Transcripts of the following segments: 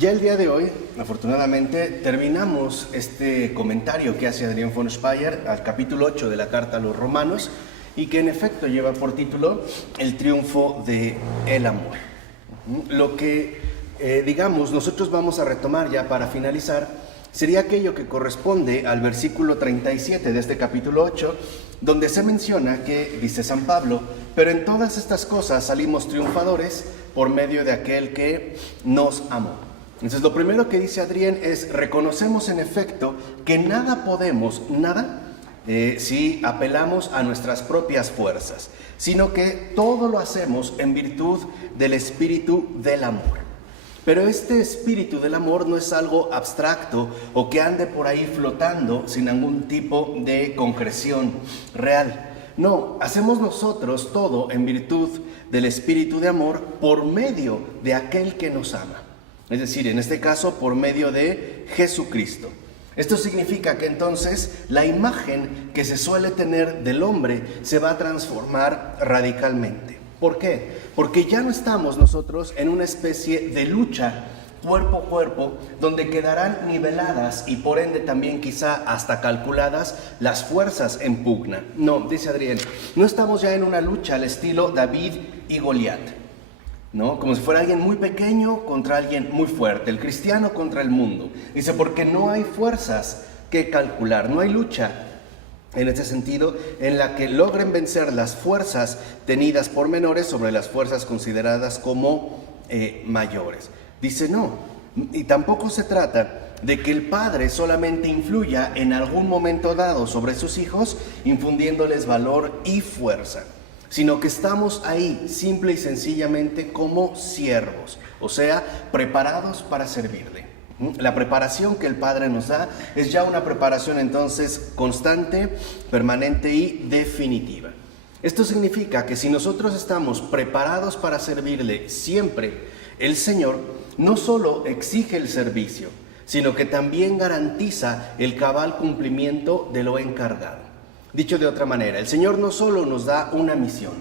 Ya el día de hoy, afortunadamente, terminamos este comentario que hace Adrián von Speyer al capítulo 8 de la Carta a los Romanos y que en efecto lleva por título El triunfo del amor. Lo que, nosotros vamos a retomar ya para finalizar sería aquello que corresponde al versículo 37 de este capítulo 8, donde se menciona que, dice San Pablo, pero en todas estas cosas salimos triunfadores por medio de aquel que nos amó. Entonces lo primero que dice Adrián es, reconocemos en efecto que nada podemos, si apelamos a nuestras propias fuerzas, sino que todo lo hacemos en virtud del espíritu del amor. Pero este espíritu del amor no es algo abstracto o que ande por ahí flotando sin ningún tipo de concreción real. No, hacemos nosotros todo en virtud del espíritu de amor por medio de aquel que nos ama. Es decir, en este caso, por medio de Jesucristo. Esto significa que entonces la imagen que se suele tener del hombre se va a transformar radicalmente. ¿Por qué? Porque ya no estamos nosotros en una especie de lucha cuerpo a cuerpo, donde quedarán niveladas y por ende también quizá hasta calculadas las fuerzas en pugna. No, dice Adrián, no estamos ya en una lucha al estilo David y Goliat, ¿no? Como si fuera alguien muy pequeño contra alguien muy fuerte, el cristiano contra el mundo. Dice, porque no hay fuerzas que calcular, no hay lucha en este sentido en la que logren vencer las fuerzas tenidas por menores sobre las fuerzas consideradas como mayores. Dice no, y tampoco se trata de que el padre solamente influya en algún momento dado sobre sus hijos, infundiéndoles valor y fuerza, sino que estamos ahí simple y sencillamente como siervos, o sea, preparados para servirle. La preparación que el Padre nos da es ya una preparación entonces constante, permanente y definitiva. Esto significa que si nosotros estamos preparados para servirle siempre, el Señor no solo exige el servicio, sino que también garantiza el cabal cumplimiento de lo encargado. Dicho de otra manera, el Señor no solo nos da una misión,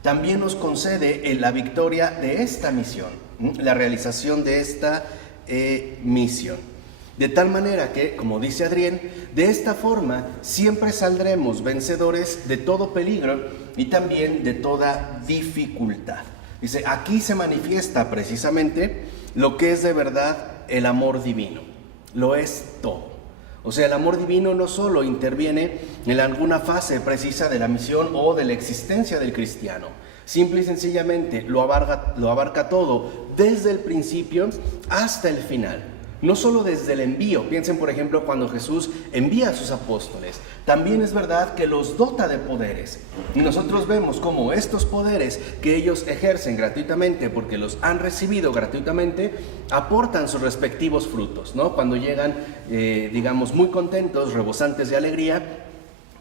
también nos concede la victoria de esta misión, la realización de esta misión. De tal manera que, como dice Adrián, de esta forma siempre saldremos vencedores de todo peligro y también de toda dificultad. Dice, aquí se manifiesta precisamente lo que es de verdad el amor divino. Lo es todo. O sea, el amor divino no solo interviene en alguna fase precisa de la misión o de la existencia del cristiano. Simple y sencillamente lo abarca todo, desde el principio hasta el final. No solo desde el envío. Piensen, por ejemplo, cuando Jesús envía a sus apóstoles. También es verdad que los dota de poderes. Y nosotros vemos cómo estos poderes que ellos ejercen gratuitamente, porque los han recibido gratuitamente, aportan sus respectivos frutos, ¿no? Cuando llegan, muy contentos, rebosantes de alegría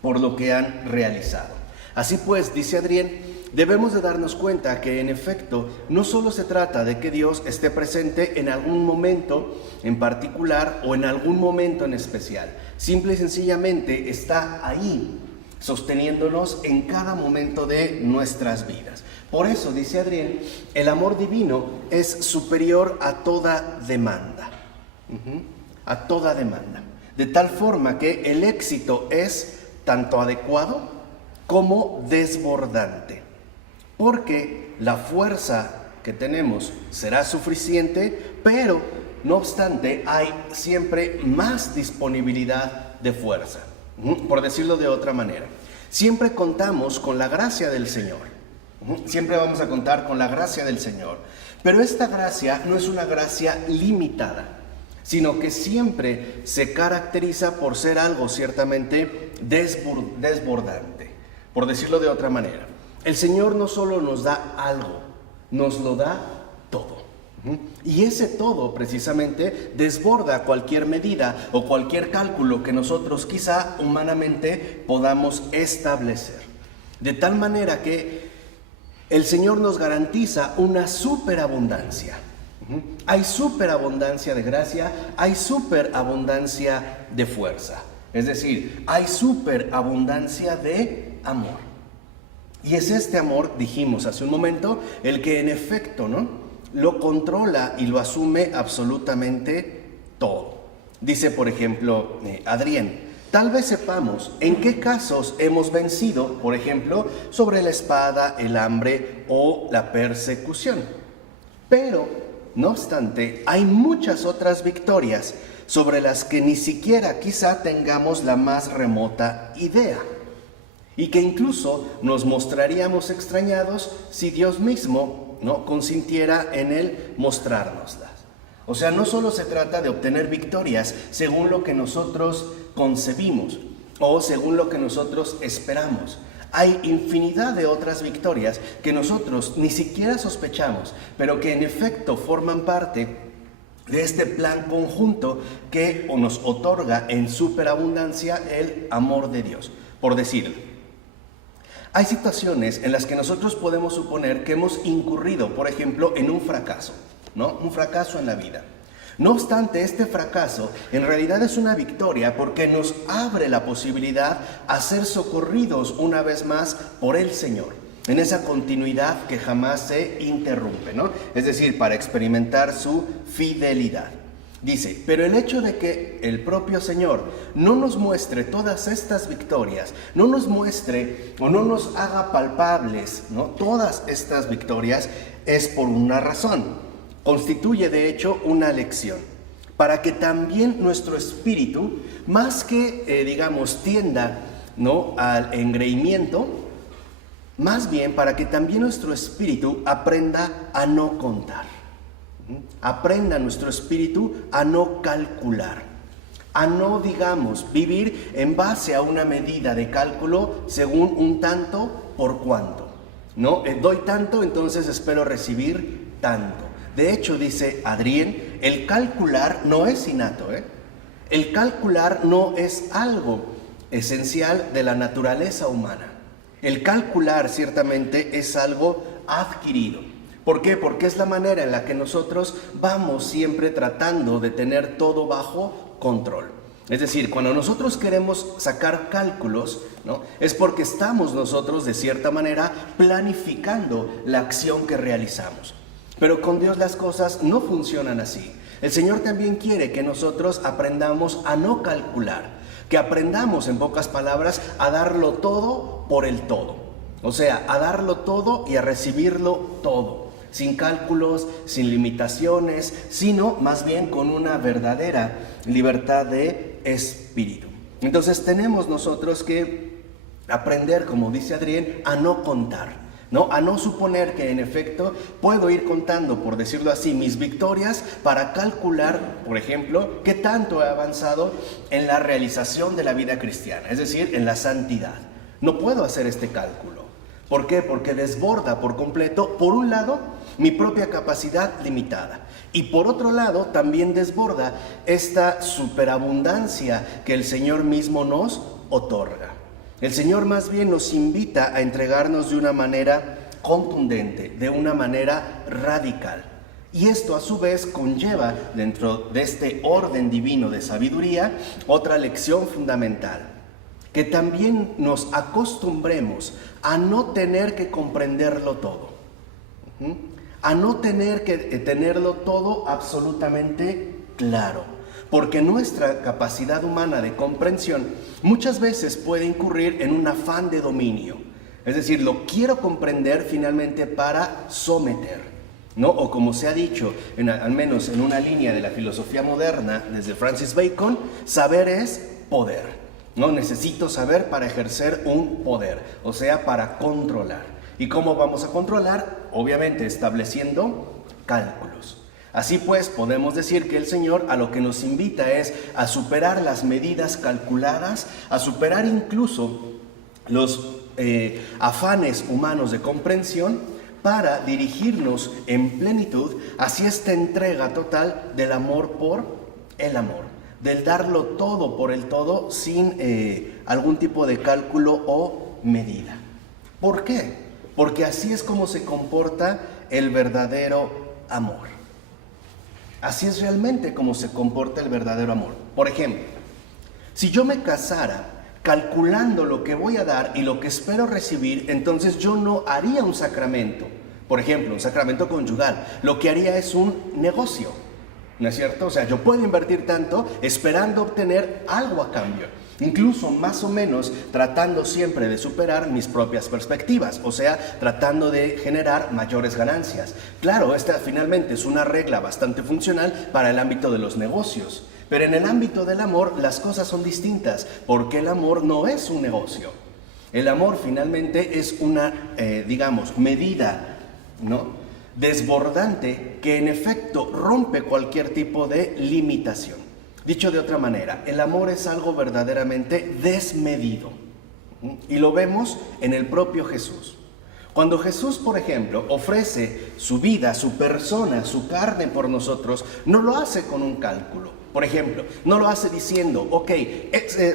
por lo que han realizado. Así pues, dice Adrián, debemos de darnos cuenta que en efecto no solo se trata de que Dios esté presente en algún momento en particular o en algún momento en especial. Simple y sencillamente está ahí, sosteniéndonos en cada momento de nuestras vidas. Por eso, dice Adrián, el amor divino es superior a toda demanda. A toda demanda. De tal forma que el éxito es tanto adecuado como desbordante. Porque la fuerza que tenemos será suficiente, pero no obstante hay siempre más disponibilidad de fuerza. Por decirlo de otra manera, siempre contamos con la gracia del Señor. Siempre vamos a contar con la gracia del Señor. Pero esta gracia no es una gracia limitada, sino que siempre se caracteriza por ser algo ciertamente desbordante. Por decirlo de otra manera, el Señor no solo nos da algo, nos lo da todo. Y ese todo precisamente desborda cualquier medida o cualquier cálculo que nosotros quizá humanamente podamos establecer. De tal manera que el Señor nos garantiza una superabundancia. Hay superabundancia de gracia, hay superabundancia de fuerza. Es decir, hay superabundancia de amor. Y es este amor, dijimos hace un momento, el que en efecto, lo controla y lo asume absolutamente todo. Dice, por ejemplo, Adrián, tal vez sepamos en qué casos hemos vencido, por ejemplo, sobre la espada, el hambre o la persecución. Pero, no obstante, hay muchas otras victorias sobre las que ni siquiera quizá tengamos la más remota idea, y que incluso nos mostraríamos extrañados si Dios mismo no consintiera en él mostrárnoslas. O sea, no solo se trata de obtener victorias según lo que nosotros concebimos o según lo que nosotros esperamos. Hay infinidad de otras victorias que nosotros ni siquiera sospechamos, pero que en efecto forman parte de este plan conjunto que nos otorga en superabundancia el amor de Dios. Por decirlo, hay situaciones en las que nosotros podemos suponer que hemos incurrido, por ejemplo, en un fracaso, ¿no? Un fracaso en la vida. No obstante, este fracaso en realidad es una victoria porque nos abre la posibilidad a ser socorridos una vez más por el Señor, en esa continuidad que jamás se interrumpe, ¿no? Es decir, para experimentar su fidelidad. Dice, pero el hecho de que el propio Señor no nos muestre todas estas victorias, no nos muestre o no nos haga palpables, ¿no?, todas estas victorias, es por una razón. Constituye de hecho una lección, para que también nuestro espíritu, más que, tienda, ¿no?, al engreimiento, más bien para que también nuestro espíritu aprenda a no contar. Aprenda nuestro espíritu a no calcular, a no, vivir en base a una medida de cálculo según un tanto por cuanto. ¿No? Doy tanto, entonces espero recibir tanto. De hecho, dice Adrián, el calcular no es innato, El calcular no es algo esencial de la naturaleza humana. El calcular ciertamente es algo adquirido. ¿Por qué? Porque es la manera en la que nosotros vamos siempre tratando de tener todo bajo control. Es decir, cuando nosotros queremos sacar cálculos, ¿no?, es porque estamos nosotros de cierta manera planificando la acción que realizamos. Pero con Dios las cosas no funcionan así. El Señor también quiere que nosotros aprendamos a no calcular, que aprendamos, en pocas palabras, a darlo todo por el todo. O sea, a darlo todo y a recibirlo todo, sin cálculos, sin limitaciones, sino más bien con una verdadera libertad de espíritu. Entonces tenemos nosotros que aprender, como dice Adrián, a no contar, ¿no? A no suponer que en efecto puedo ir contando, por decirlo así, mis victorias para calcular, por ejemplo, qué tanto he avanzado en la realización de la vida cristiana, es decir, en la santidad. No puedo hacer este cálculo. ¿Por qué? Porque desborda por completo, por un lado, mi propia capacidad limitada, y por otro lado, también desborda esta superabundancia que el Señor mismo nos otorga. El Señor más bien nos invita a entregarnos de una manera contundente, de una manera radical. Y esto a su vez conlleva, dentro de este orden divino de sabiduría, otra lección fundamental: que también nos acostumbremos a no tener que comprenderlo todo, a no tener que tenerlo todo absolutamente claro, porque nuestra capacidad humana de comprensión muchas veces puede incurrir en un afán de dominio, es decir, lo quiero comprender finalmente para someter, ¿no? O como se ha dicho, al menos en una línea de la filosofía moderna, desde Francis Bacon, saber es poder. No necesito saber para ejercer un poder, o sea, para controlar. ¿Y cómo vamos a controlar? Obviamente estableciendo cálculos. Así pues, podemos decir que el Señor a lo que nos invita es a superar las medidas calculadas, a superar incluso los afanes humanos de comprensión, para dirigirnos en plenitud hacia esta entrega total del amor por el amor, del darlo todo por el todo sin algún tipo de cálculo o medida. ¿Por qué? Porque así es como se comporta el verdadero amor. Así es realmente como se comporta el verdadero amor. Por ejemplo, si yo me casara calculando lo que voy a dar y lo que espero recibir, entonces yo no haría un sacramento, Por ejemplo, un sacramento conyugal, lo que haría es un negocio, ¿no es cierto? O sea, yo puedo invertir tanto esperando obtener algo a cambio, incluso más o menos tratando siempre de superar mis propias perspectivas, o sea, tratando de generar mayores ganancias. Claro, esta finalmente es una regla bastante funcional para el ámbito de los negocios, pero en el ámbito del amor las cosas son distintas, porque el amor no es un negocio. El amor finalmente es una, medida, ¿no?, desbordante que en efecto rompe cualquier tipo de limitación. Dicho de otra manera, el amor es algo verdaderamente desmedido. Y lo vemos en el propio Jesús. Cuando Jesús, por ejemplo, ofrece su vida, su persona, su carne por nosotros, no lo hace con un cálculo. Por ejemplo, no lo hace diciendo,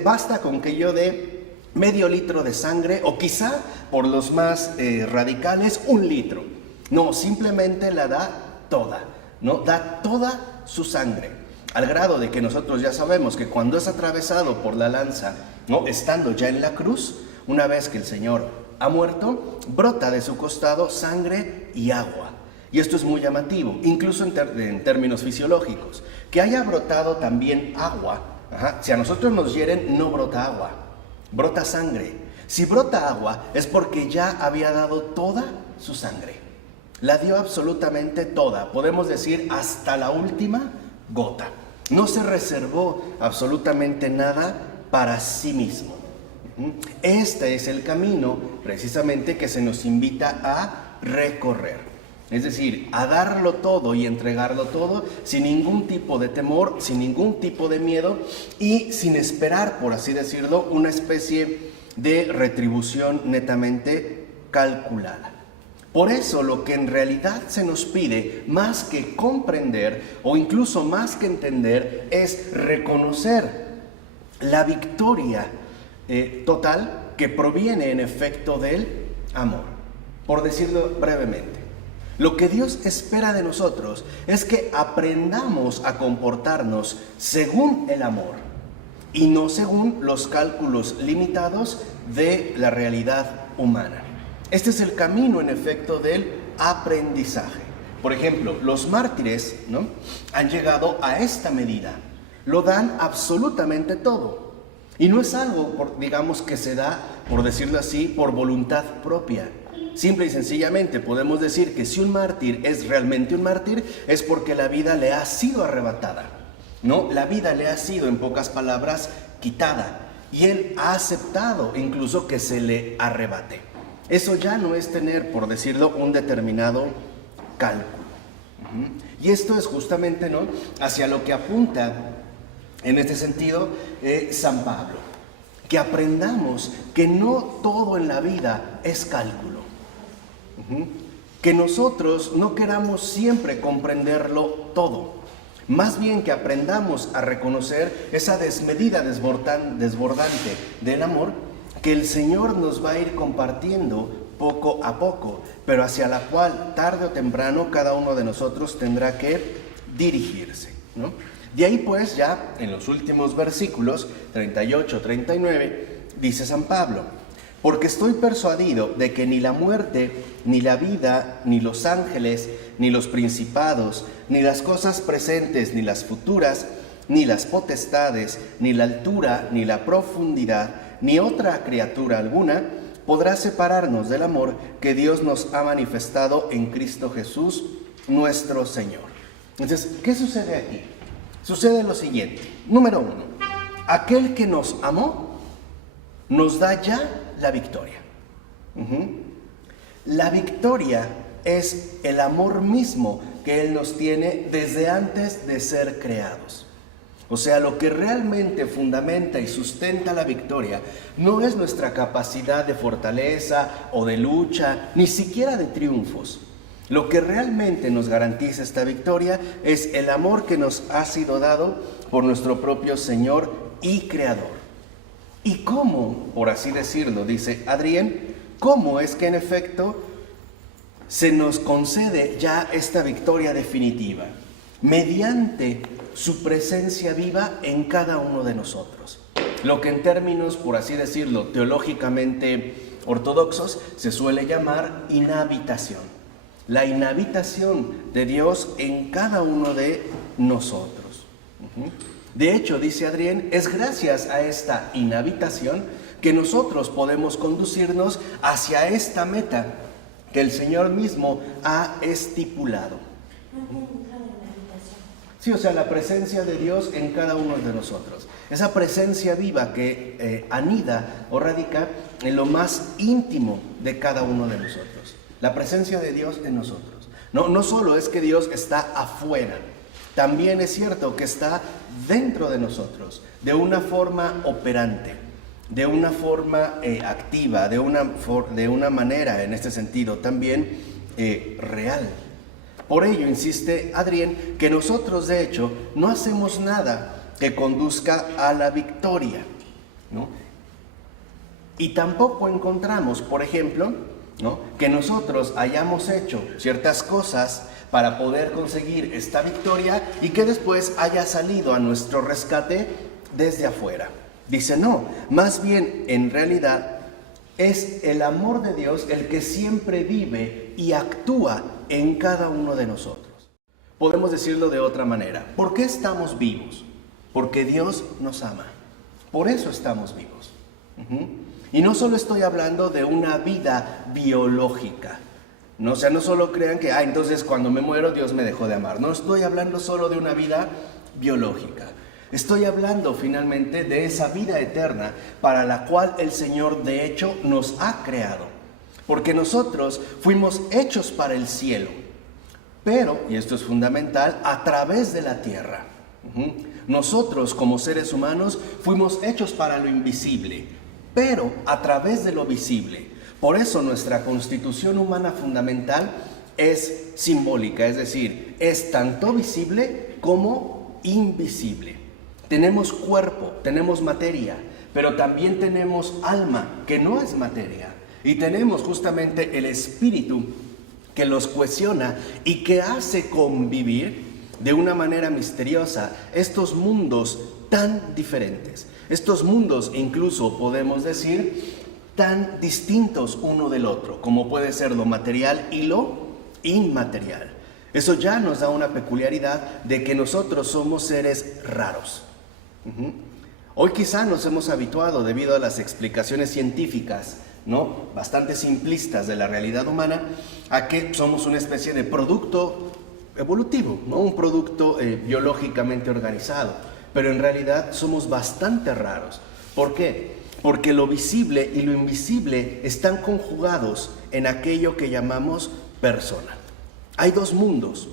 basta con que yo dé medio litro de sangre, o quizá, por los más radicales, 1 litro. No, simplemente la da toda, ¿no? Da toda su sangre, al grado de que nosotros ya sabemos que cuando es atravesado por la lanza, ¿no?, estando ya en la cruz, una vez que el Señor ha muerto, brota de su costado sangre y agua. Y esto es muy llamativo, incluso en términos fisiológicos. Que haya brotado también agua, si a nosotros nos hieren, no brota agua, brota sangre. Si brota agua, es porque ya había dado toda su sangre. La dio absolutamente toda, podemos decir hasta la última gota. No se reservó absolutamente nada para sí mismo. Este es el camino precisamente que se nos invita a recorrer. Es decir, a darlo todo y entregarlo todo sin ningún tipo de temor, sin ningún tipo de miedo y sin esperar, por así decirlo, una especie de retribución netamente calculada. Por eso lo que en realidad se nos pide, más que comprender o incluso más que entender, es reconocer la victoria total que proviene en efecto del amor. Por decirlo brevemente, lo que Dios espera de nosotros es que aprendamos a comportarnos según el amor y no según los cálculos limitados de la realidad humana. Este es el camino, en efecto, del aprendizaje. Por ejemplo, los mártires, ¿no?, han llegado a esta medida. Lo dan absolutamente todo. Y no es algo, que se da, por decirlo así, por voluntad propia. Simple y sencillamente podemos decir que si un mártir es realmente un mártir, es porque la vida le ha sido arrebatada, ¿no? La vida le ha sido, en pocas palabras, quitada. Y él ha aceptado incluso que se le arrebate. Eso ya no es tener, por decirlo, un determinado cálculo. Y esto es justamente, ¿no?, hacia lo que apunta en este sentido San Pablo. Que aprendamos que no todo en la vida es cálculo. Que nosotros no queramos siempre comprenderlo todo. Más bien que aprendamos a reconocer esa desmedida desbordante del amor que el Señor nos va a ir compartiendo poco a poco, pero hacia la cual tarde o temprano cada uno de nosotros tendrá que dirigirse, ¿no? De ahí pues ya en los últimos versículos 38-39 dice San Pablo: porque estoy persuadido de que ni la muerte, ni la vida, ni los ángeles, ni los principados, ni las cosas presentes, ni las futuras, ni las potestades, ni la altura, ni la profundidad, ni otra criatura alguna podrá separarnos del amor que Dios nos ha manifestado en Cristo Jesús, nuestro Señor. Entonces, ¿qué sucede aquí? Sucede lo siguiente. Número 1, aquel que nos amó nos da ya la victoria. La victoria es el amor mismo que Él nos tiene desde antes de ser creados. O sea, lo que realmente fundamenta y sustenta la victoria no es nuestra capacidad de fortaleza o de lucha, ni siquiera de triunfos. Lo que realmente nos garantiza esta victoria es el amor que nos ha sido dado por nuestro propio Señor y Creador. ¿Y cómo, por así decirlo, dice Adrián, cómo es que en efecto se nos concede ya esta victoria definitiva? Mediante su presencia viva en cada uno de nosotros. Lo que en términos, por así decirlo, teológicamente ortodoxos, se suele llamar inhabitación. la inhabitación de Dios en cada uno de nosotros. De hecho, dice Adrián, es gracias a esta inhabitación que nosotros podemos conducirnos hacia esta meta que el Señor mismo ha estipulado. Sí, o sea, la presencia de Dios en cada uno de nosotros. Esa presencia viva que anida o radica en lo más íntimo de cada uno de nosotros. La presencia de Dios en nosotros. No solo es que Dios está afuera, también es cierto que está dentro de nosotros, de una forma operante, de una forma activa, de una manera, en este sentido, también real. Por ello, insiste Adrián, que nosotros, de hecho, no hacemos nada que conduzca a la victoria, ¿no? Y tampoco encontramos, por ejemplo, ¿no?, que nosotros hayamos hecho ciertas cosas para poder conseguir esta victoria y que después haya salido a nuestro rescate desde afuera. Dice, no, más bien en realidad es el amor de Dios el que siempre vive y actúa en cada uno de nosotros. Podemos decirlo de otra manera. ¿Por qué estamos vivos? Porque Dios nos ama. Por eso estamos vivos. Y no solo estoy hablando de una vida biológica. No, o sea, no solo crean que, entonces cuando me muero Dios me dejó de amar. No estoy hablando solo de una vida biológica. Estoy hablando finalmente de esa vida eterna para la cual el Señor de hecho nos ha creado. Porque nosotros fuimos hechos para el cielo. Pero, y esto es fundamental, a través de la tierra. Nosotros como seres humanos fuimos hechos para lo invisible, pero a través de lo visible. Por eso nuestra constitución humana fundamental es simbólica, es decir, es tanto visible como invisible. Tenemos cuerpo, tenemos materia, pero también tenemos alma, que no es materia. Y tenemos justamente el espíritu que los cohesiona y que hace convivir de una manera misteriosa estos mundos tan diferentes. Estos mundos incluso podemos decir tan distintos uno del otro, como puede ser lo material y lo inmaterial. Eso ya nos da una peculiaridad de que nosotros somos seres raros. Hoy quizá nos hemos habituado, debido a las explicaciones científicas, ¿no?, bastante simplistas de la realidad humana, a que somos una especie de producto evolutivo, ¿no?, un producto biológicamente organizado, pero en realidad somos bastante raros. ¿Por qué? Porque lo visible y lo invisible están conjugados en aquello que llamamos persona. Hay dos mundos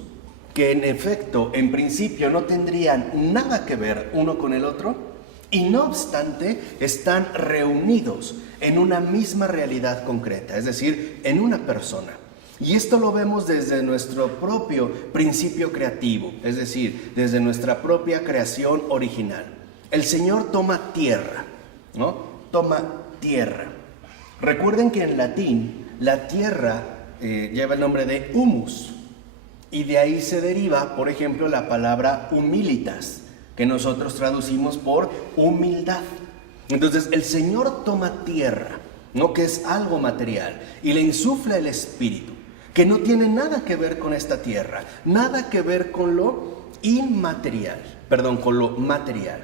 que en efecto, en principio, no tendrían nada que ver uno con el otro, y no obstante están reunidos en una misma realidad concreta, es decir, en una persona. Y esto lo vemos desde nuestro propio principio creativo, es decir, desde nuestra propia creación original. El Señor toma tierra, ¿no? Toma tierra. Recuerden que en latín la tierra lleva el nombre de humus, y de ahí se deriva, por ejemplo, la palabra humilitas, que nosotros traducimos por humildad. Entonces el Señor toma tierra, ¿no?, que es algo material, y le insufla el espíritu, que no tiene nada que ver con esta tierra, nada que ver con lo inmaterial, con lo material.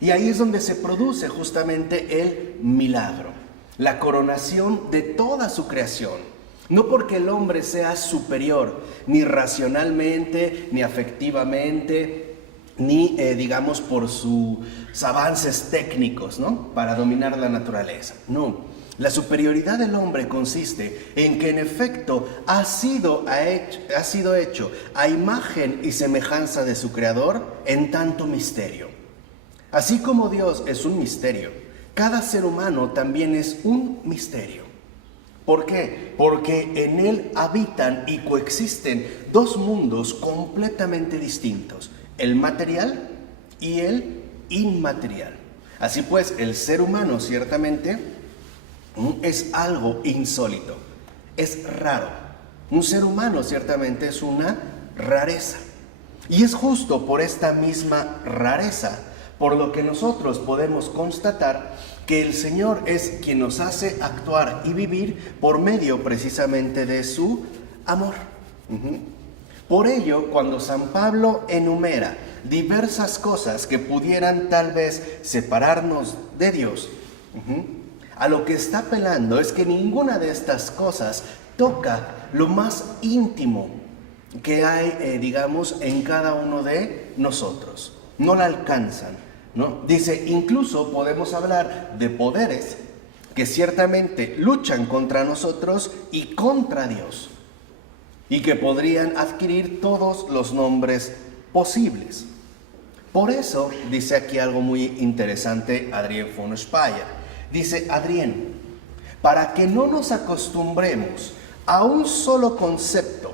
Y ahí es donde se produce justamente el milagro, la coronación de toda su creación. No porque el hombre sea superior, ni racionalmente, ni afectivamente, ni digamos por sus avances técnicos, ¿no?, para dominar la naturaleza. No, la superioridad del hombre consiste en que en efecto ha sido hecho a imagen y semejanza de su creador en tanto misterio. Así como Dios es un misterio, cada ser humano también es un misterio. ¿Por qué? Porque en él habitan y coexisten dos mundos completamente distintos, el material y el inmaterial. Así pues, el ser humano ciertamente es algo insólito, es raro. Un ser humano ciertamente es una rareza. Y es justo por esta misma rareza por lo que nosotros podemos constatar que el Señor es quien nos hace actuar y vivir por medio precisamente de su amor. Por ello, cuando San Pablo enumera diversas cosas que pudieran tal vez separarnos de Dios, a lo que está apelando es que ninguna de estas cosas toca lo más íntimo que hay, digamos, en cada uno de nosotros. No la alcanzan, ¿no? Dice, incluso podemos hablar de poderes que ciertamente luchan contra nosotros y contra Dios, y que podrían adquirir todos los nombres posibles. Por eso dice aquí algo muy interesante Adrien von Speyer. Dice Adrien, para que no nos acostumbremos a un solo concepto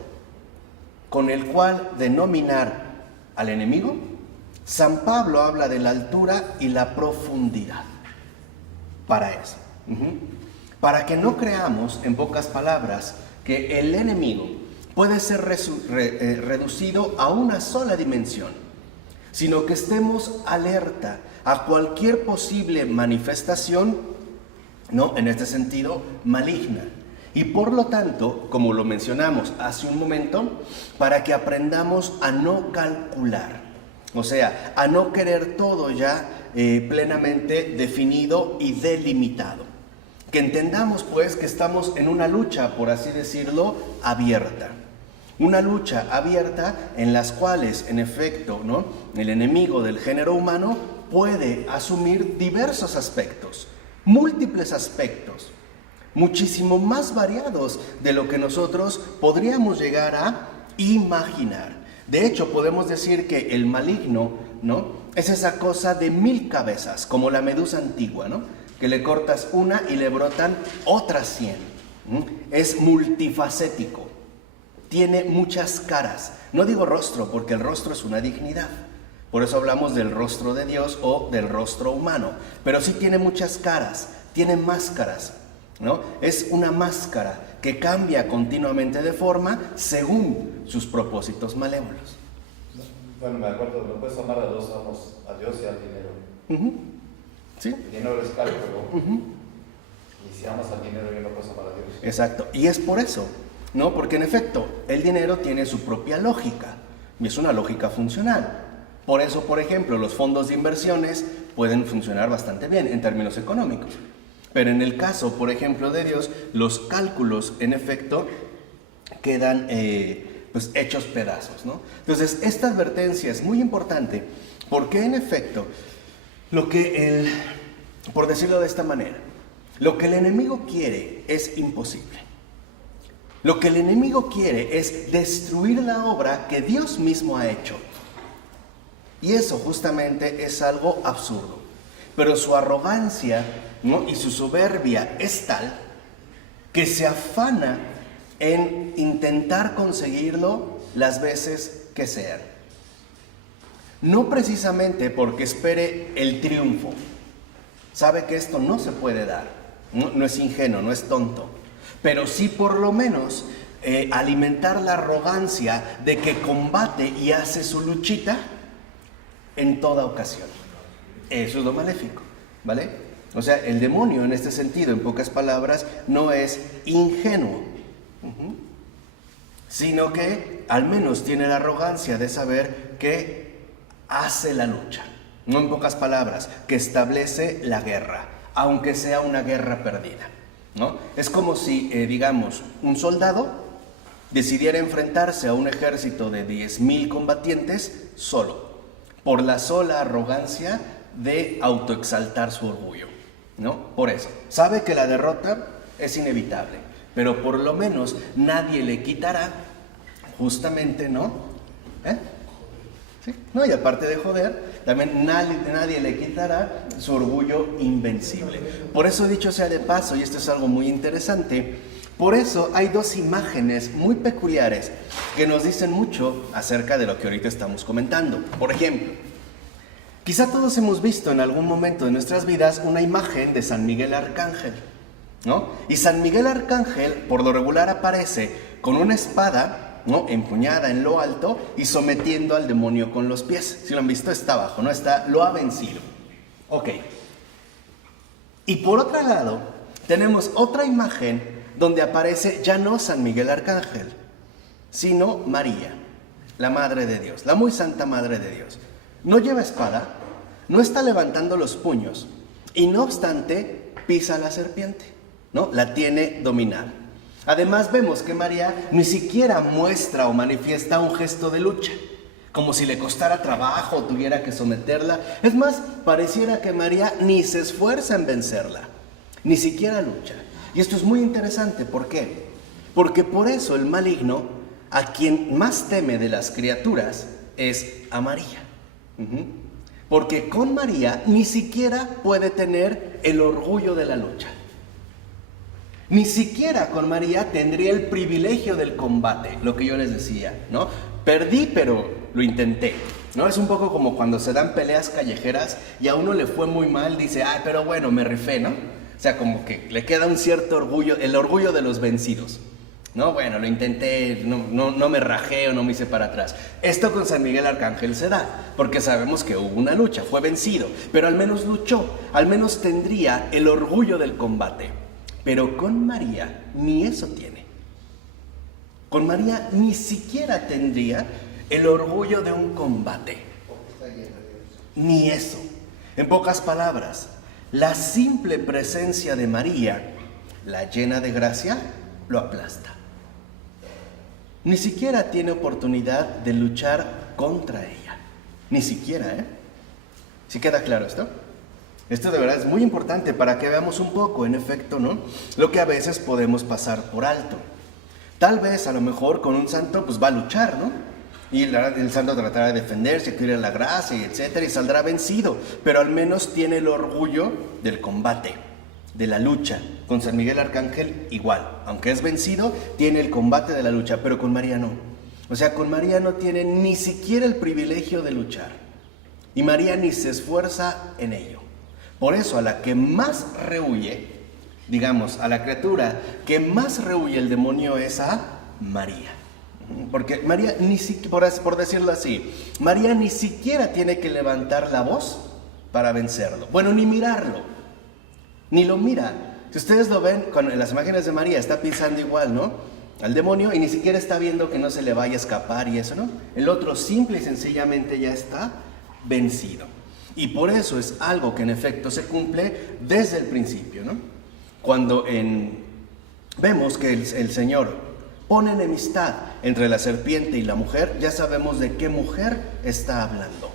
con el cual denominar al enemigo, San Pablo habla de la altura y la profundidad. Para eso. Para que no creamos, en pocas palabras, que el enemigo puede ser reducido a una sola dimensión, sino que estemos alerta a cualquier posible manifestación, ¿no? En este sentido, maligna. Y por lo tanto, como lo mencionamos hace un momento, para que aprendamos a no calcular, o sea, a no querer todo ya plenamente definido y delimitado. Que entendamos pues que estamos en una lucha, por así decirlo, abierta. Una lucha abierta en las cuales, en efecto, ¿no?, el enemigo del género humano puede asumir diversos aspectos, múltiples aspectos, muchísimo más variados de lo que nosotros podríamos llegar a imaginar. De hecho, podemos decir que el maligno, ¿no?, es esa cosa de 1000 cabezas, como la medusa antigua, ¿no?, que le cortas una y le brotan otras 100. Es multifacético, tiene muchas caras. No digo rostro, porque el rostro es una dignidad. Por eso hablamos del rostro de Dios o del rostro humano. Pero sí tiene muchas caras, tiene máscaras, ¿no? Es una máscara que cambia continuamente de forma según sus propósitos malévolos. Bueno, me acuerdo, no puedes amar a dos amos, a Dios y al dinero. ¿Sí? El dinero es cálculo. Y si amas al dinero, ya no puedes amar a Dios. Exacto. Y es por eso, ¿no? Porque en efecto, el dinero tiene su propia lógica. Y es una lógica funcional. Por eso, por ejemplo, los fondos de inversiones pueden funcionar bastante bien en términos económicos. Pero en el caso, por ejemplo, de Dios, los cálculos, en efecto, quedan pues hechos pedazos, ¿no? Entonces, esta advertencia es muy importante porque, en efecto, por decirlo de esta manera, lo que el enemigo quiere es imposible. Lo que el enemigo quiere es destruir la obra que Dios mismo ha hecho. Y eso justamente es algo absurdo. Pero su arrogancia, ¿no?, y su soberbia es tal que se afana en intentar conseguirlo las veces que sean. No precisamente porque espere el triunfo. Sabe que esto no se puede dar. No es ingenuo, no es tonto. Pero sí por lo menos alimentar la arrogancia de que combate y hace su luchita en toda ocasión. Eso es lo maléfico, ¿vale? O sea, el demonio en este sentido, en pocas palabras, no es ingenuo, sino que al menos tiene la arrogancia de saber que hace la lucha. No, en pocas palabras, que establece la guerra, aunque sea una guerra perdida, ¿no? Es como si, digamos, un soldado decidiera enfrentarse a un ejército de 10,000 combatientes solo, por la sola arrogancia de autoexaltar su orgullo, ¿no? Por eso, sabe que la derrota es inevitable, pero por lo menos nadie le quitará, justamente, ¿no? ¿Sí? No, y aparte de joder, también nadie le quitará su orgullo invencible. Por eso, dicho sea de paso, y esto es algo muy interesante, por eso hay dos imágenes muy peculiares que nos dicen mucho acerca de lo que ahorita estamos comentando. Por ejemplo, quizá todos hemos visto en algún momento de nuestras vidas una imagen de San Miguel Arcángel, ¿no? Y San Miguel Arcángel, por lo regular, aparece con una espada, ¿no?, empuñada en lo alto y sometiendo al demonio con los pies. Si lo han visto, está abajo, ¿no? Lo ha vencido. Ok. Y por otro lado, tenemos otra imagen donde aparece ya no San Miguel Arcángel, sino María, la Madre de Dios, la muy santa Madre de Dios. No lleva espada, no está levantando los puños y no obstante pisa a la serpiente, ¿no? La tiene dominada. Además vemos que María ni siquiera muestra o manifiesta un gesto de lucha, como si le costara trabajo o tuviera que someterla. Es más, pareciera que María ni se esfuerza en vencerla, ni siquiera lucha. Y esto es muy interesante, ¿por qué? Porque por eso el maligno, a quien más teme de las criaturas, es a María. Porque con María ni siquiera puede tener el orgullo de la lucha. Ni siquiera con María tendría el privilegio del combate, lo que yo les decía, ¿no? Perdí, pero lo intenté, ¿no? Es un poco como cuando se dan peleas callejeras y a uno le fue muy mal, dice, ay, pero bueno, me rifé, ¿no? O sea, como que le queda un cierto orgullo, el orgullo de los vencidos. No, bueno, lo intenté, no me rajé o no me hice para atrás. Esto con San Miguel Arcángel se da, porque sabemos que hubo una lucha, fue vencido, pero al menos luchó, al menos tendría el orgullo del combate. Pero con María ni eso tiene. Con María ni siquiera tendría el orgullo de un combate. Ni eso. En pocas palabras, la simple presencia de María, la llena de gracia, lo aplasta. Ni siquiera tiene oportunidad de luchar contra ella. Ni siquiera, ¿eh? ¿Sí queda claro esto? Esto de verdad es muy importante para que veamos un poco, en efecto, ¿no? Lo que a veces podemos pasar por alto. Tal vez, a lo mejor, con un santo, pues va a luchar, ¿no? Y el santo tratará de defenderse, pedirle la gracia, etcétera, y saldrá vencido. Pero al menos tiene el orgullo del combate, de la lucha. Con San Miguel Arcángel igual, aunque es vencido, tiene el combate de la lucha, pero con María no. O sea, con María no tiene ni siquiera el privilegio de luchar. Y María ni se esfuerza en ello. Por eso a la que más rehuye, digamos, a la criatura que más rehuye el demonio es a María. Porque María, por decirlo así, María ni siquiera tiene que levantar la voz para vencerlo. Bueno, ni mirarlo, ni lo mira. Si ustedes lo ven en las imágenes de María, está pisando igual, ¿no? Al demonio y ni siquiera está viendo que no se le vaya a escapar y eso, ¿no? El otro simple y sencillamente ya está vencido. Y por eso es algo que en efecto se cumple desde el principio, ¿no? Cuando vemos que el Señor pone enemistad entre la serpiente y la mujer, ya sabemos de qué mujer está hablando.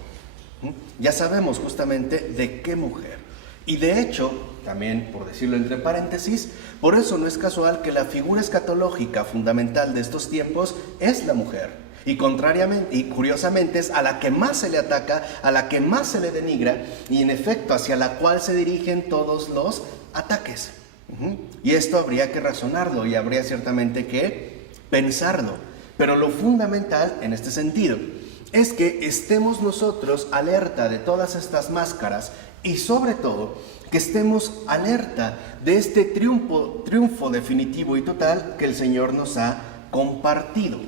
Ya sabemos justamente de qué mujer. Y de hecho, también por decirlo entre paréntesis, por eso no es casual que la figura escatológica fundamental de estos tiempos es la mujer. Y contrariamente y curiosamente es a la que más se le ataca, a la que más se le denigra y en efecto hacia la cual se dirigen todos los ataques. Y esto habría que razonarlo y habría ciertamente que pensarlo. Pero lo fundamental en este sentido es que estemos nosotros alerta de todas estas máscaras y sobre todo que estemos alerta de este triunfo definitivo y total que el Señor nos ha compartido.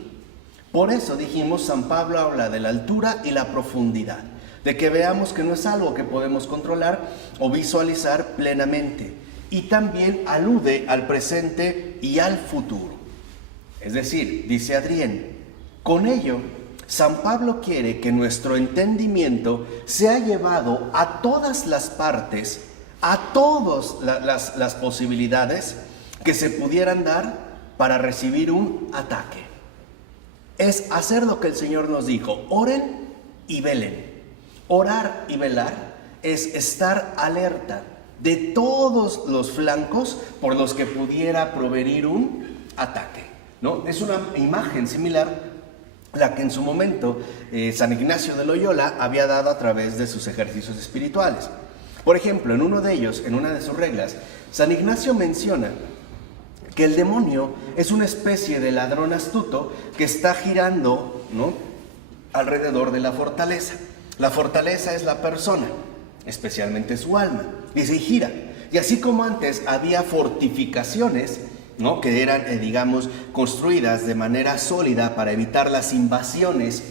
Por eso dijimos, San Pablo habla de la altura y la profundidad, de que veamos que no es algo que podemos controlar o visualizar plenamente, y también alude al presente y al futuro. Es decir, dice Adrián, con ello, San Pablo quiere que nuestro entendimiento sea llevado a todas las partes, a todas las posibilidades que se pudieran dar para recibir un ataque. Es hacer lo que el Señor nos dijo, oren y velen. Orar y velar es estar alerta de todos los flancos por los que pudiera provenir un ataque, ¿no? Es una imagen similar a la que en su momento San Ignacio de Loyola había dado a través de sus ejercicios espirituales. Por ejemplo, en uno de ellos, en una de sus reglas, San Ignacio menciona que el demonio es una especie de ladrón astuto que está girando, ¿no?, alrededor de la fortaleza. La fortaleza es la persona, especialmente su alma, y se gira. Y así como antes había fortificaciones, ¿no?, que eran, digamos, construidas de manera sólida para evitar las invasiones,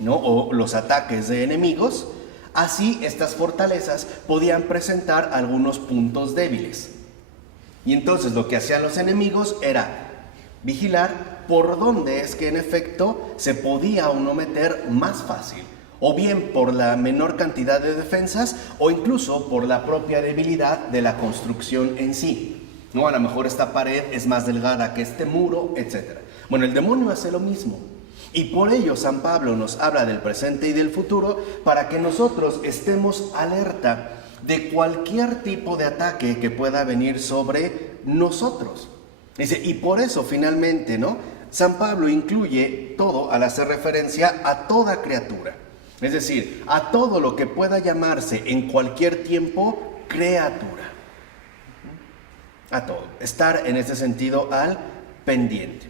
¿no?, o los ataques de enemigos, así estas fortalezas podían presentar algunos puntos débiles. Y entonces lo que hacían los enemigos era Vigilar por dónde es que en efecto se podía uno meter más fácil, o bien por la menor cantidad de defensas o incluso por la propia debilidad de la construcción en sí. ¿No? A lo mejor esta pared es más delgada que este muro, etc. Bueno, el demonio hace lo mismo. Y por ello San Pablo nos habla del presente y del futuro para que nosotros estemos alerta de cualquier tipo de ataque que pueda venir sobre nosotros. Dice, y por eso finalmente, ¿no? San Pablo incluye todo al hacer referencia a toda criatura. Es decir, a todo lo que pueda llamarse en cualquier tiempo criatura. A todo. Estar en este sentido al pendiente.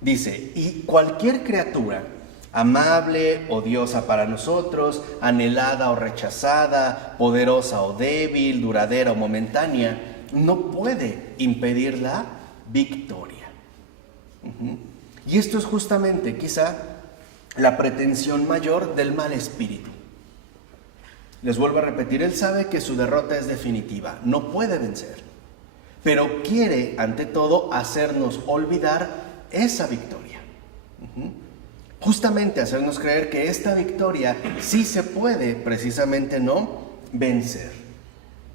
Dice, y cualquier criatura, amable, odiosa para nosotros, anhelada o rechazada, poderosa o débil, duradera o momentánea, no puede impedir la victoria. Y esto es justamente quizá la pretensión mayor del mal espíritu. Les vuelvo a repetir, él sabe que su derrota es definitiva, no puede vencer, pero quiere ante todo hacernos olvidar esa victoria. Justamente hacernos creer que esta victoria sí se puede precisamente no vencer.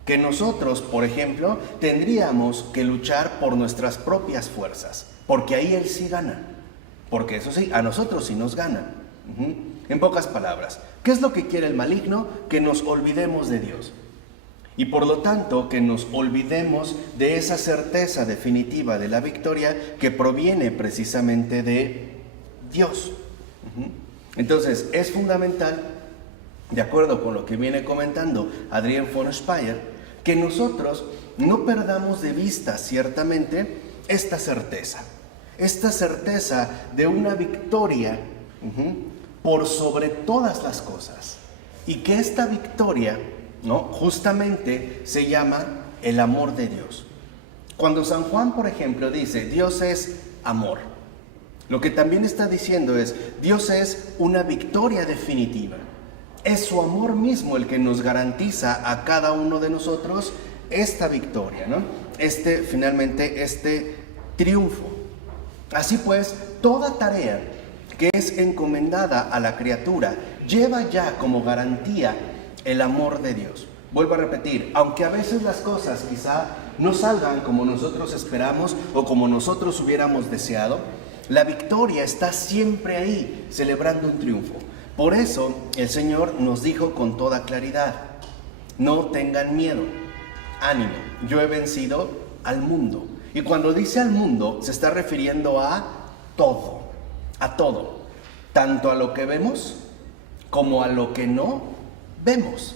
Que nosotros, por ejemplo, tendríamos que luchar por nuestras propias fuerzas, porque ahí él sí gana. Porque eso sí, a nosotros sí nos gana. En pocas palabras, ¿qué es lo que quiere el maligno? Que nos olvidemos de Dios. Y por lo tanto, que nos olvidemos de esa certeza definitiva de la victoria que proviene precisamente de Dios. Entonces, es fundamental, de acuerdo con lo que viene comentando Adrián von Speyer, que nosotros no perdamos de vista ciertamente esta certeza de una victoria por sobre todas las cosas, y que esta victoria, ¿no?, justamente se llama el amor de Dios. Cuando San Juan, por ejemplo, dice Dios es amor, lo que también está diciendo es Dios es una victoria definitiva. Es su amor mismo el que nos garantiza a cada uno de nosotros esta victoria, ¿no? Finalmente, este triunfo. Así pues, toda tarea que es encomendada a la criatura lleva ya como garantía el amor de Dios. Vuelvo a repetir, aunque a veces las cosas quizá no salgan como nosotros esperamos o como nosotros hubiéramos deseado, la victoria está siempre ahí, celebrando un triunfo. Por eso el Señor nos dijo con toda claridad, no tengan miedo, ánimo, yo he vencido al mundo. Y cuando dice al mundo, se está refiriendo a todo, tanto a lo que vemos como a lo que no vemos.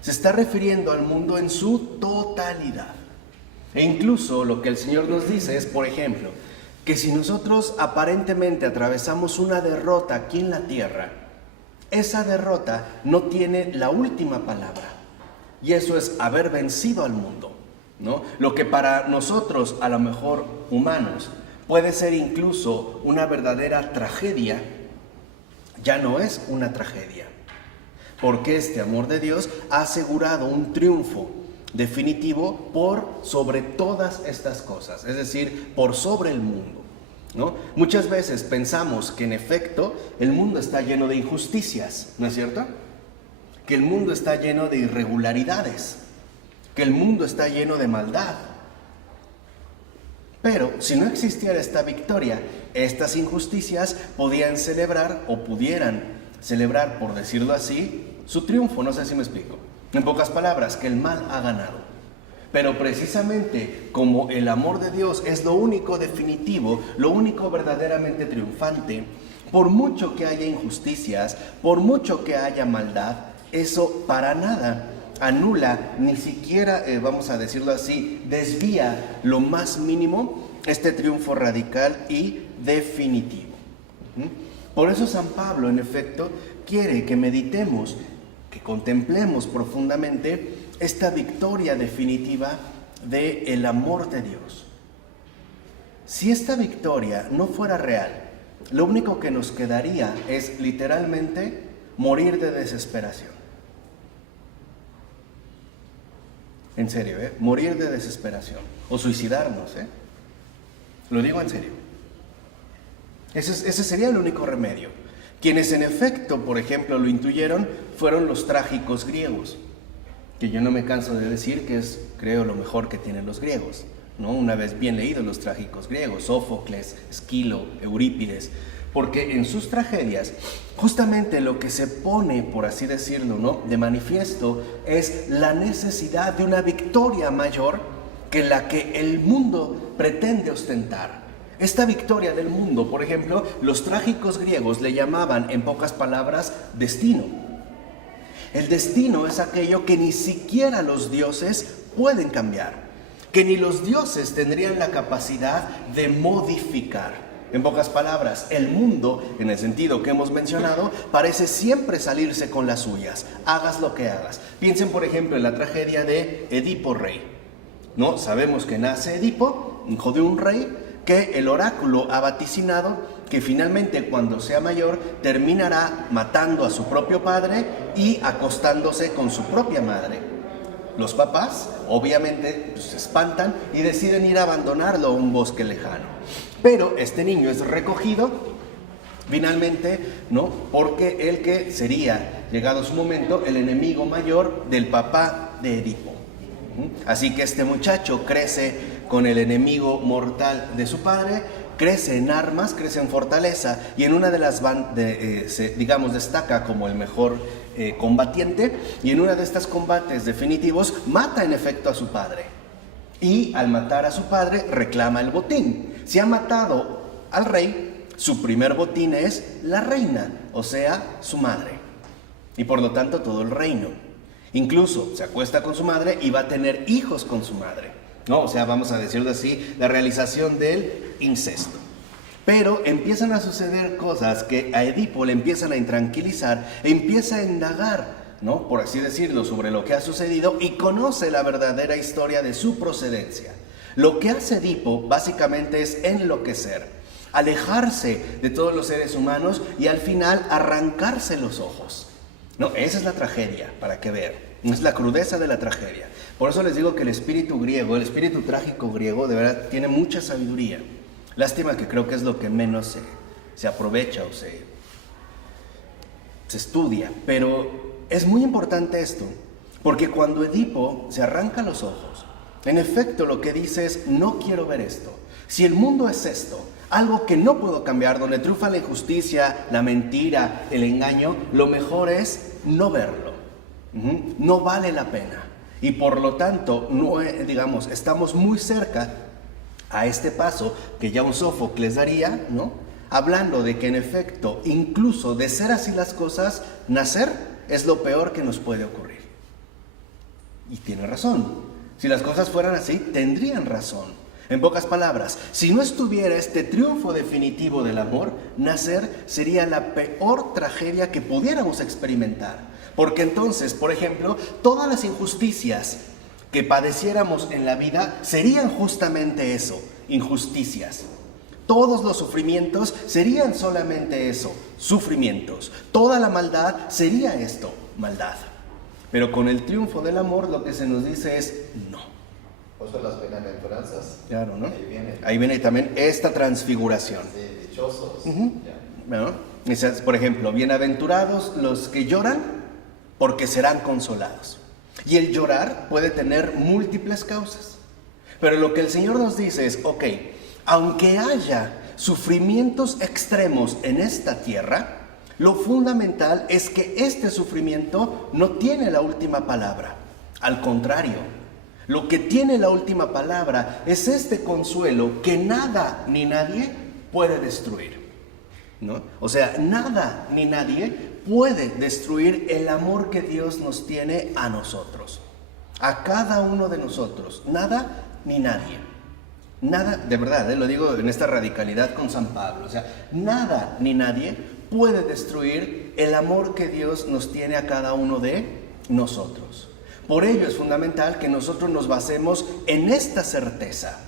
Se está refiriendo al mundo en su totalidad. E incluso lo que el Señor nos dice es, por ejemplo, que si nosotros aparentemente atravesamos una derrota aquí en la tierra, esa derrota no tiene la última palabra, y eso es haber vencido al mundo, ¿no? Lo que para nosotros, a lo mejor humanos, puede ser incluso una verdadera tragedia, ya no es una tragedia, porque este amor de Dios ha asegurado un triunfo definitivo por sobre todas estas cosas, es decir, por sobre el mundo, ¿no? Muchas veces pensamos que en efecto el mundo está lleno de injusticias, ¿no es cierto? Que el mundo está lleno de irregularidades, que el mundo está lleno de maldad. Pero si no existiera esta victoria, estas injusticias podían celebrar o pudieran celebrar, por decirlo así, su triunfo. No sé si me explico. En pocas palabras, que el mal ha ganado. Pero precisamente como el amor de Dios es lo único definitivo, lo único verdaderamente triunfante, por mucho que haya injusticias, por mucho que haya maldad, eso para nada anula, ni siquiera, vamos a decirlo así, desvía lo más mínimo este triunfo radical y definitivo. Por eso San Pablo, en efecto, quiere que meditemos, que contemplemos profundamente esta victoria definitiva del amor de Dios. Si esta victoria no fuera real, lo único que nos quedaría es literalmente morir de desesperación. En serio, morir de desesperación o suicidarnos. Lo digo en serio. Ese sería el único remedio. Quienes en efecto, por ejemplo, lo intuyeron fueron los trágicos griegos, que yo no me canso de decir que es, creo, lo mejor que tienen los griegos, ¿no? Una vez bien leídos los trágicos griegos, Sófocles, Esquilo, Eurípides, porque en sus tragedias justamente lo que se pone, por así decirlo, ¿no?, de manifiesto es la necesidad de una victoria mayor que la que el mundo pretende ostentar. Esta victoria del mundo, por ejemplo, los trágicos griegos le llamaban, en pocas palabras, destino. El destino es aquello que ni siquiera los dioses pueden cambiar, que ni los dioses tendrían la capacidad de modificar. En pocas palabras, el mundo, en el sentido que hemos mencionado, parece siempre salirse con las suyas, hagas lo que hagas. Piensen, por ejemplo, en la tragedia de Edipo Rey, ¿no? Sabemos que nace Edipo, hijo de un rey, que el oráculo ha vaticinado que finalmente cuando sea mayor terminará matando a su propio padre y acostándose con su propia madre. Los papás obviamente se espantan y deciden ir a abandonarlo a un bosque lejano. Pero este niño es recogido finalmente, ¿no?, porque el que sería, llegado su momento, el enemigo mayor del papá de Edipo. Así que este muchacho crece con el enemigo mortal de su padre, crece en armas, crece en fortaleza, y en una de las digamos, destaca como el mejor combatiente, y en uno de estos combates definitivos mata en efecto a su padre. Y al matar a su padre reclama el botín. Si ha matado al rey, su primer botín es la reina, o sea, su madre, y por lo tanto todo el reino. Incluso se acuesta con su madre y va a tener hijos con su madre, ¿no? O sea, vamos a decirlo así, la realización del incesto. Pero empiezan a suceder cosas que a Edipo le empiezan a intranquilizar e empieza a indagar, ¿no?, por así decirlo, sobre lo que ha sucedido y conoce la verdadera historia de su procedencia. Lo que hace Edipo básicamente es enloquecer, alejarse de todos los seres humanos y al final arrancarse los ojos. No, esa es la tragedia, para que vean. Es la crudeza de la tragedia. Por eso les digo que el espíritu griego, el espíritu trágico griego, de verdad tiene mucha sabiduría. Lástima que creo que es lo que menos se aprovecha o se estudia. Pero es muy importante esto, porque cuando Edipo se arranca los ojos, en efecto lo que dice es, no quiero ver esto. Si el mundo es esto, algo que no puedo cambiar, donde triunfa la injusticia, la mentira, el engaño, lo mejor es no verlo. No vale la pena. Y por lo tanto, no, digamos, estamos muy cerca a este paso que ya un Sófocles daría, ¿no?, hablando de que en efecto, incluso de ser así las cosas, nacer es lo peor que nos puede ocurrir. Y tiene razón. Si las cosas fueran así, tendrían razón. En pocas palabras, si no estuviera este triunfo definitivo del amor, nacer sería la peor tragedia que pudiéramos experimentar. Porque entonces, por ejemplo, todas las injusticias que padeciéramos en la vida serían justamente eso, injusticias. Todos los sufrimientos serían solamente eso, sufrimientos. Toda la maldad sería esto, maldad. Pero con el triunfo del amor lo que se nos dice es no. Por eso las bienaventuranzas. Claro, ¿no? Ahí viene también esta transfiguración. Sí, dichosos. Bueno, por ejemplo, bienaventurados los que lloran porque serán consolados. Y el llorar puede tener múltiples causas. Pero lo que el Señor nos dice es, ok, aunque haya sufrimientos extremos en esta tierra, lo fundamental es que este sufrimiento no tiene la última palabra. Al contrario, lo que tiene la última palabra es este consuelo que nada ni nadie puede destruir, ¿no? O sea, nada ni nadie puede destruir el amor que Dios nos tiene a nosotros, a cada uno de nosotros. Nada ni nadie. Nada, de verdad, lo digo en esta radicalidad con San Pablo. O sea, nada ni nadie puede destruir el amor que Dios nos tiene a cada uno de nosotros. Por ello es fundamental que nosotros nos basemos en esta certeza.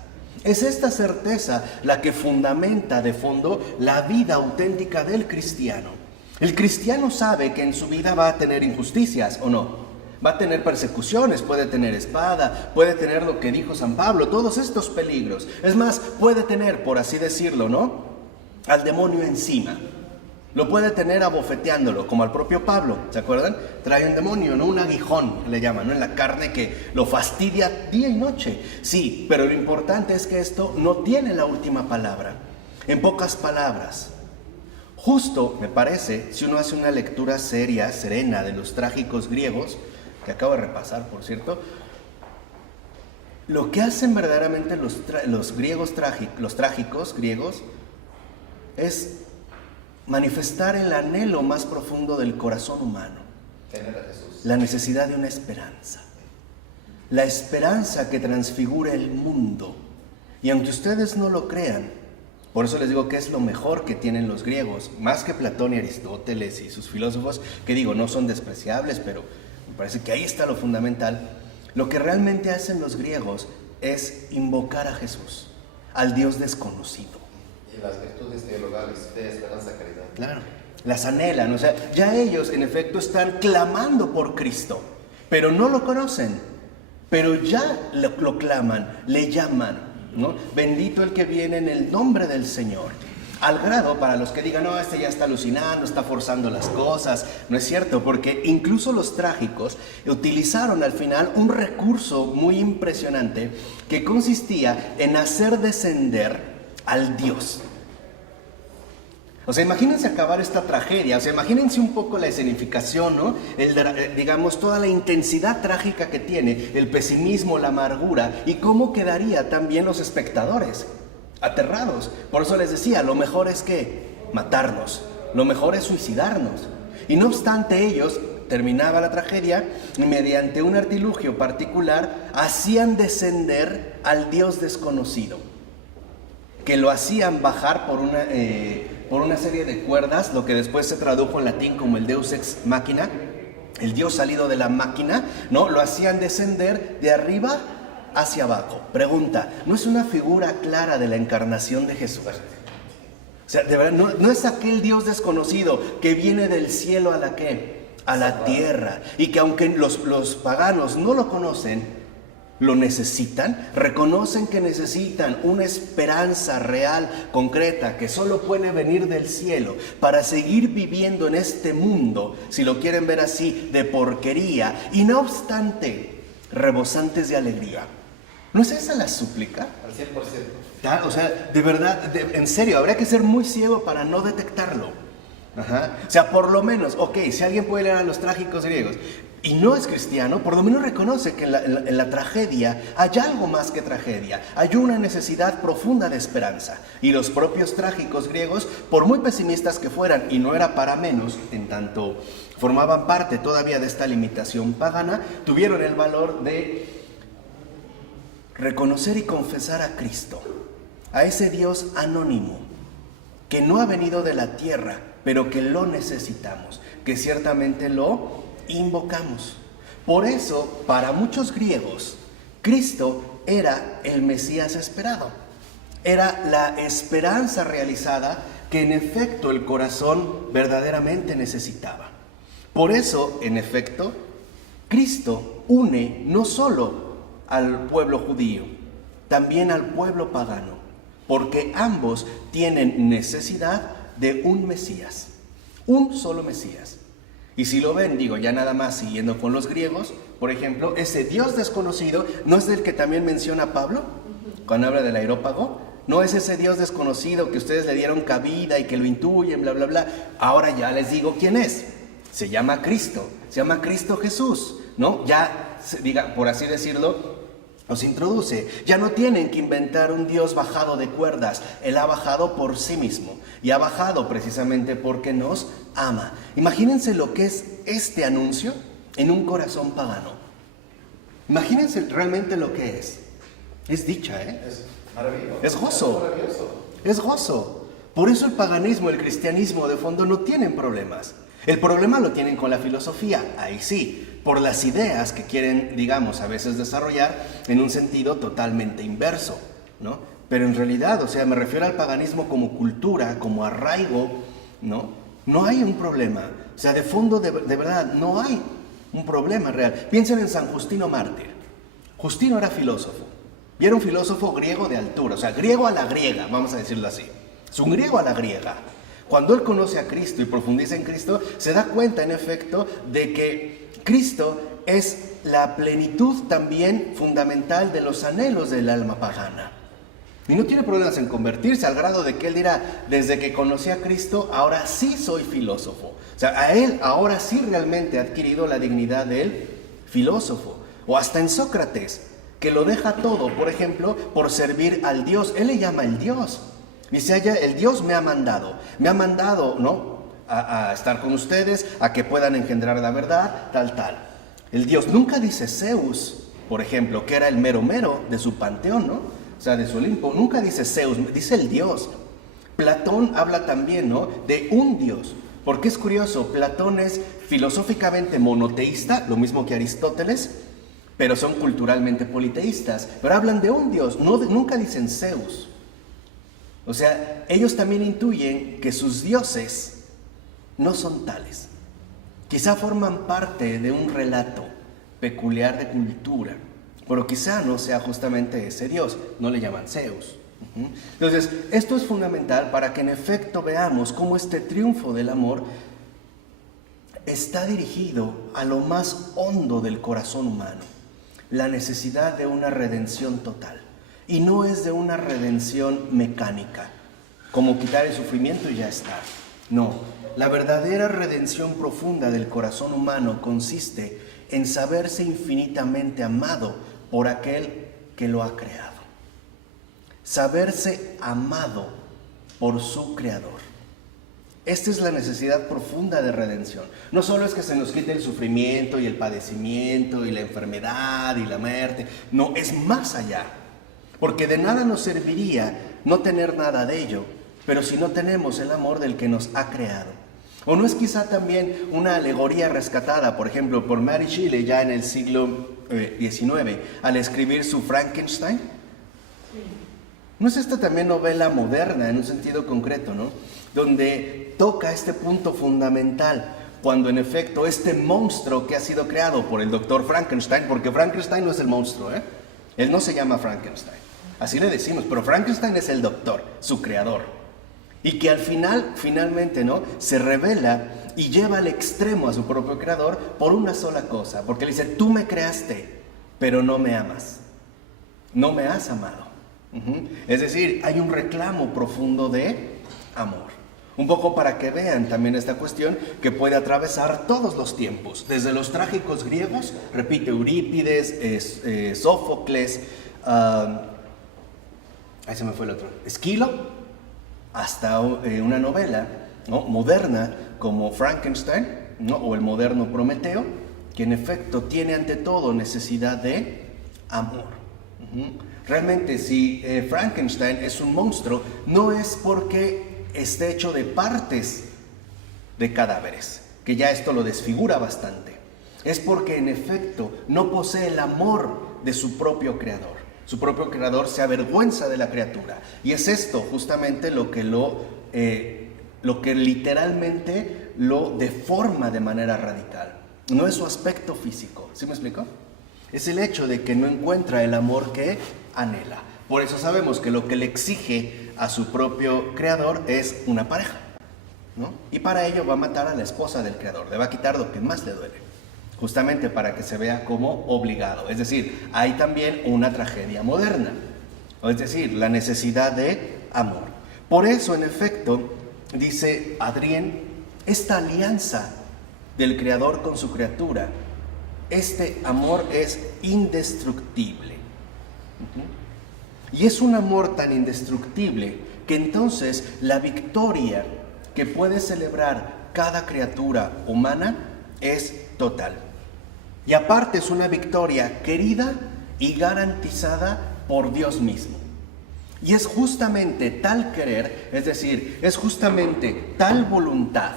Es esta certeza la que fundamenta de fondo la vida auténtica del cristiano. El cristiano sabe que en su vida va a tener injusticias, ¿o no? Va a tener persecuciones, puede tener espada, puede tener lo que dijo San Pablo, todos estos peligros. Es más, puede tener, por así decirlo, ¿no?, al demonio encima. Lo puede tener abofeteándolo, como al propio Pablo, ¿se acuerdan? Trae un demonio, ¿no? Un aguijón, le llaman, ¿no?, en la carne que lo fastidia día y noche. Sí, pero lo importante es que esto no tiene la última palabra. En pocas palabras, justo, me parece, si uno hace una lectura seria, serena de los trágicos griegos, que acabo de repasar, por cierto, lo que hacen verdaderamente los trágicos griegos es manifestar el anhelo más profundo del corazón humano, la necesidad de una esperanza, la esperanza que transfigura el mundo. Y aunque ustedes no lo crean, por eso les digo que es lo mejor que tienen los griegos, más que Platón y Aristóteles y sus filósofos, que digo, no son despreciables, pero me parece que ahí está lo fundamental. Lo que realmente hacen los griegos es invocar a Jesús, al Dios desconocido. Y las virtudes teologales, fe, esperanza, caridad. Claro, las anhelan, o sea, ya ellos en efecto están clamando por Cristo, pero no lo conocen, pero ya lo claman, le llaman, ¿no? Bendito el que viene en el nombre del Señor. Al grado, para los que digan, no, este ya está alucinando, está forzando las cosas, no es cierto, porque incluso los trágicos utilizaron al final un recurso muy impresionante que consistía en hacer descender al Dios. O sea, imagínense acabar esta tragedia, o sea, imagínense un poco la escenificación, ¿no? Digamos, toda la intensidad trágica que tiene, el pesimismo, la amargura, y cómo quedaría también los espectadores, aterrados. Por eso les decía, lo mejor es que matarnos, lo mejor es suicidarnos. Y no obstante ellos, terminaba la tragedia, y mediante un artilugio particular, hacían descender al Dios desconocido, que lo hacían bajar por una serie de cuerdas, lo que después se tradujo en latín como el Deus ex machina, el Dios salido de la máquina, ¿no? Lo hacían descender de arriba hacia abajo. Pregunta, ¿no es una figura clara de la encarnación de Jesús? O sea, de verdad, no es aquel Dios desconocido que viene del cielo a la tierra, y que aunque los paganos no lo conocen, lo necesitan, reconocen que necesitan una esperanza real, concreta, que solo puede venir del cielo para seguir viviendo en este mundo, si lo quieren ver así, de porquería, y no obstante, rebosantes de alegría. ¿No es esa la súplica? Al 100%. O sea, de verdad, en serio, habría que ser muy ciego para no detectarlo. Ajá. O sea, por lo menos, ok, si alguien puede leer a los trágicos griegos y no es cristiano, por lo menos reconoce que en la tragedia hay algo más que tragedia, hay una necesidad profunda de esperanza. Y los propios trágicos griegos, por muy pesimistas que fueran, y no era para menos, en tanto formaban parte todavía de esta limitación pagana, tuvieron el valor de reconocer y confesar a Cristo, a ese Dios anónimo, que no ha venido de la tierra, pero que lo necesitamos, que ciertamente lo invocamos. Por eso, para muchos griegos, Cristo era el Mesías esperado. Era la esperanza realizada que en efecto el corazón verdaderamente necesitaba. Por eso, en efecto, Cristo une no solo al pueblo judío, también al pueblo pagano, porque ambos tienen necesidad de un Mesías, un solo Mesías. Y si lo ven, digo, ya nada más siguiendo con los griegos, por ejemplo, ese Dios desconocido, ¿no es del que también menciona Pablo cuando habla del areópago? ¿No es ese Dios desconocido que ustedes le dieron cabida y que lo intuyen, bla, bla, bla? Ahora ya les digo quién es. Se llama Cristo, se llama Cristo Jesús, ¿no? Ya, diga, por así decirlo, nos introduce. Ya no tienen que inventar un Dios bajado de cuerdas. Él ha bajado por sí mismo. Y ha bajado precisamente porque nos ama. Imagínense lo que es este anuncio en un corazón pagano. Imagínense realmente lo que es. Es dicha, ¿eh? Es maravilloso. Es gozo. Es maravilloso. Es gozo. Por eso el paganismo, el cristianismo de fondo no tienen problemas. El problema lo tienen con la filosofía, ahí sí, por las ideas que quieren, digamos, a veces desarrollar en un sentido totalmente inverso, ¿no? Pero en realidad, o sea, me refiero al paganismo como cultura, como arraigo, ¿no? No hay un problema, o sea, de fondo, de verdad, no hay un problema real. Piensen en San Justino Mártir. Justino era filósofo, y era un filósofo griego de altura, o sea, griego a la griega, vamos a decirlo así. Es un griego a la griega. Cuando él conoce a Cristo y profundiza en Cristo, se da cuenta, en efecto, de que Cristo es la plenitud también fundamental de los anhelos del alma pagana. Y no tiene problemas en convertirse, al grado de que él dirá, desde que conocí a Cristo, ahora sí soy filósofo. O sea, a él ahora sí realmente ha adquirido la dignidad del filósofo. O hasta en Sócrates, que lo deja todo, por ejemplo, por servir al Dios. Él le llama el Dios. Dice, el Dios me ha mandado, ¿no? A estar con ustedes, a que puedan engendrar la verdad, tal. El Dios nunca dice Zeus, por ejemplo, que era el mero de su panteón, ¿no? O sea, de su Olimpo. Nunca dice Zeus, dice el Dios. Platón habla también, ¿no?, de un Dios. Porque es curioso, Platón es filosóficamente monoteísta, lo mismo que Aristóteles, pero son culturalmente politeístas. Pero hablan de un Dios, nunca dicen Zeus. O sea, ellos también intuyen que sus dioses no son tales. Quizá forman parte de un relato peculiar de cultura, pero quizá no sea justamente ese Dios, no le llaman Zeus. Entonces, esto es fundamental para que en efecto veamos cómo este triunfo del amor está dirigido a lo más hondo del corazón humano, la necesidad de una redención total. Y no es de una redención mecánica, como quitar el sufrimiento y ya está. No, la verdadera redención profunda del corazón humano consiste en saberse infinitamente amado por aquel que lo ha creado. Saberse amado por su creador. Esta es la necesidad profunda de redención. No solo es que se nos quite el sufrimiento y el padecimiento y la enfermedad y la muerte. No, es más allá. Porque de nada nos serviría no tener nada de ello, pero si no tenemos el amor del que nos ha creado. ¿O no es quizá también una alegoría rescatada, por ejemplo, por Mary Shelley ya en el siglo XIX, al escribir su Frankenstein? ¿No es esta también novela moderna en un sentido concreto, ¿no?, donde toca este punto fundamental, cuando en efecto este monstruo que ha sido creado por el doctor Frankenstein, porque Frankenstein no es el monstruo, él no se llama Frankenstein, así le decimos, pero Frankenstein es el doctor, su creador, y que al finalmente, ¿no?, se revela y lleva al extremo a su propio creador por una sola cosa, porque le dice, tú me creaste, pero no me amas, no me has amado. Es decir, hay un reclamo profundo de amor. Un poco para que vean también esta cuestión que puede atravesar todos los tiempos, desde los trágicos griegos, repite, Eurípides, Sófocles, ahí se me fue el otro, Esquilo, hasta una novela, ¿no?, moderna como Frankenstein, ¿no?, o el moderno Prometeo, que en efecto tiene ante todo necesidad de amor. Realmente, si Frankenstein es un monstruo, no es porque esté hecho de partes de cadáveres, que ya esto lo desfigura bastante. Es porque en efecto no posee el amor de su propio creador. Su propio creador se avergüenza de la criatura. Y es esto justamente lo que literalmente lo deforma de manera radical. No es su aspecto físico. ¿Sí me explico? Es el hecho de que no encuentra el amor que anhela. Por eso sabemos que lo que le exige a su propio creador es una pareja, ¿no? Y para ello va a matar a la esposa del creador, le va a quitar lo que más le duele, justamente para que se vea como obligado. Es decir, hay también una tragedia moderna, es decir, la necesidad de amor. Por eso, en efecto, dice Adrien, esta alianza del creador con su criatura, este amor es indestructible. Y es un amor tan indestructible que entonces la victoria que puede celebrar cada criatura humana es total. Y aparte es una victoria querida y garantizada por Dios mismo. Y es justamente tal querer, es decir, es justamente tal voluntad,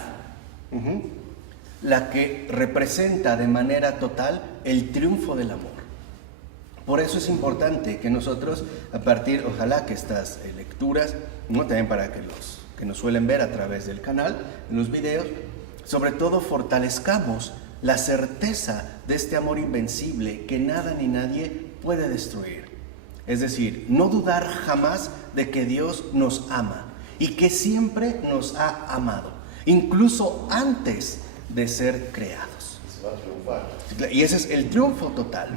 la que representa de manera total el triunfo del amor. Por eso es importante que nosotros, a partir, ojalá que estas lecturas, ¿no?, también para que los que nos suelen ver a través del canal, en los videos, sobre todo fortalezcamos la certeza de este amor invencible que nada ni nadie puede destruir. Es decir, no dudar jamás de que Dios nos ama y que siempre nos ha amado, incluso antes de ser creados. Se va a triunfar. Y ese es el triunfo total.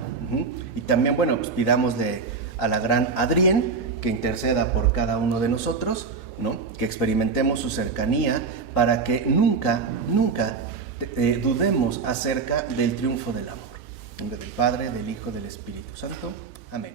Y también, bueno, pues pidámosle a la gran Adrién que interceda por cada uno de nosotros, ¿no? Que experimentemos su cercanía para que nunca dudemos acerca del triunfo del amor. En nombre del Padre, del Hijo, del Espíritu Santo. Amén.